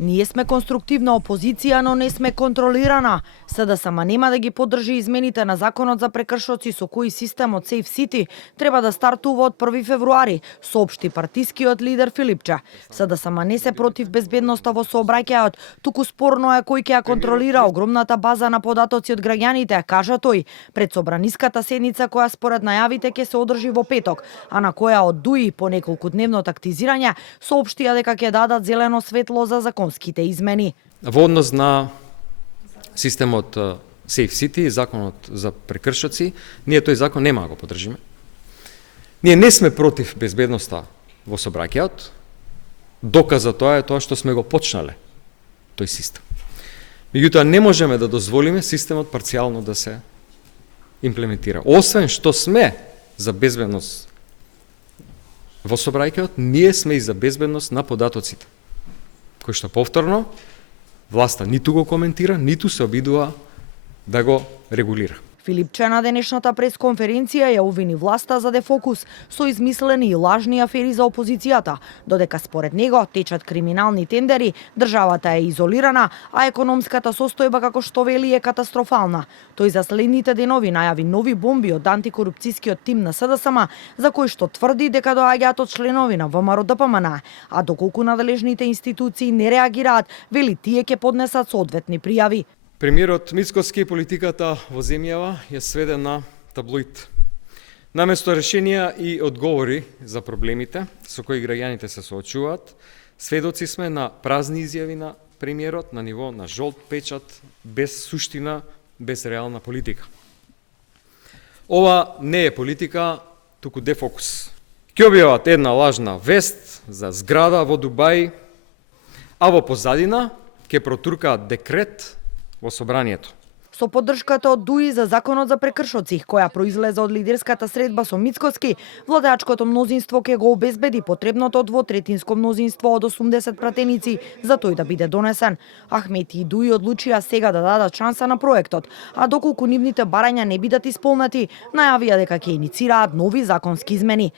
Ние сме конструктивна опозиција, но не сме контролирана. СДСМ нема да ги поддржи измените на законот за прекршоци со кои системот Safe City треба да стартува од 1 февруари, соопшти партискиот лидер Филипче. СДСМ не се против безбедноста во сообраќајот, туку спорно е кој ќе ја контролира огромната база на податоци од граѓаните, кажа тој, пред собраниската седница која според најавите ќе се одржи во петок, а на која од ДУИ по неколкудневно тактизирање соопштија дека ќе дадат зелено светло за законските измени. Во однос на системот Safe City, законот за прекршоци, ние тој закон нема да го поддржиме. Ние не сме против безбедноста во сообраќајот. Доказ за тоа е тоа што сме го почнале тој систем. Меѓутоа не можеме да дозволиме системот парцијално да се имплементира. Освен што сме за безбедност во сообраќајот, ние сме и за безбедност на податоците, кој што повторно власта ниту го коментира, ниту се обидува да го регулира. Филипче на денешната пресконференција ја обвини власта за дефокус со измислени и лажни афери за опозицијата, додека според него течат криминални тендери, државата е изолирана, а економската состојба, како што вели, е катастрофална. Тој за следните денови најави нови бомби од антикорупцијскиот тим на СДСМ, за кои што тврди дека доаѓаат од членови на ВМРО-ДПМН, а доколку надлежните институции не реагираат, вели тие ќе поднесат соодветни пријави. Премиерот Мицкоски и политиката во земјава ја сведе на таблоид. Наместо решенија и одговори за проблемите со кои граѓаните се соочуваат, сведоци сме на празни изјави на премиерот на ниво на жолт печат, без суштина, без реална политика. Ова не е политика, туку дефокус. Ќе објават една лажна вест за зграда во Дубај, а во позадина ќе протуркаат декрет во собранието. Со поддршката од ДУИ за законот за прекршоци, која произлезе од лидерската средба со Мицкоски, владеачкото мнозинство ќе го обезбеди потребното двотретинско мнозинство од 80 пратеници за тој да биде донесен. Ахмети и ДУИ одлучија сега да дадат шанса на проектот, а доколку нивните барања не бидат исполнети, најавија дека ќе иницираат нови законски измени.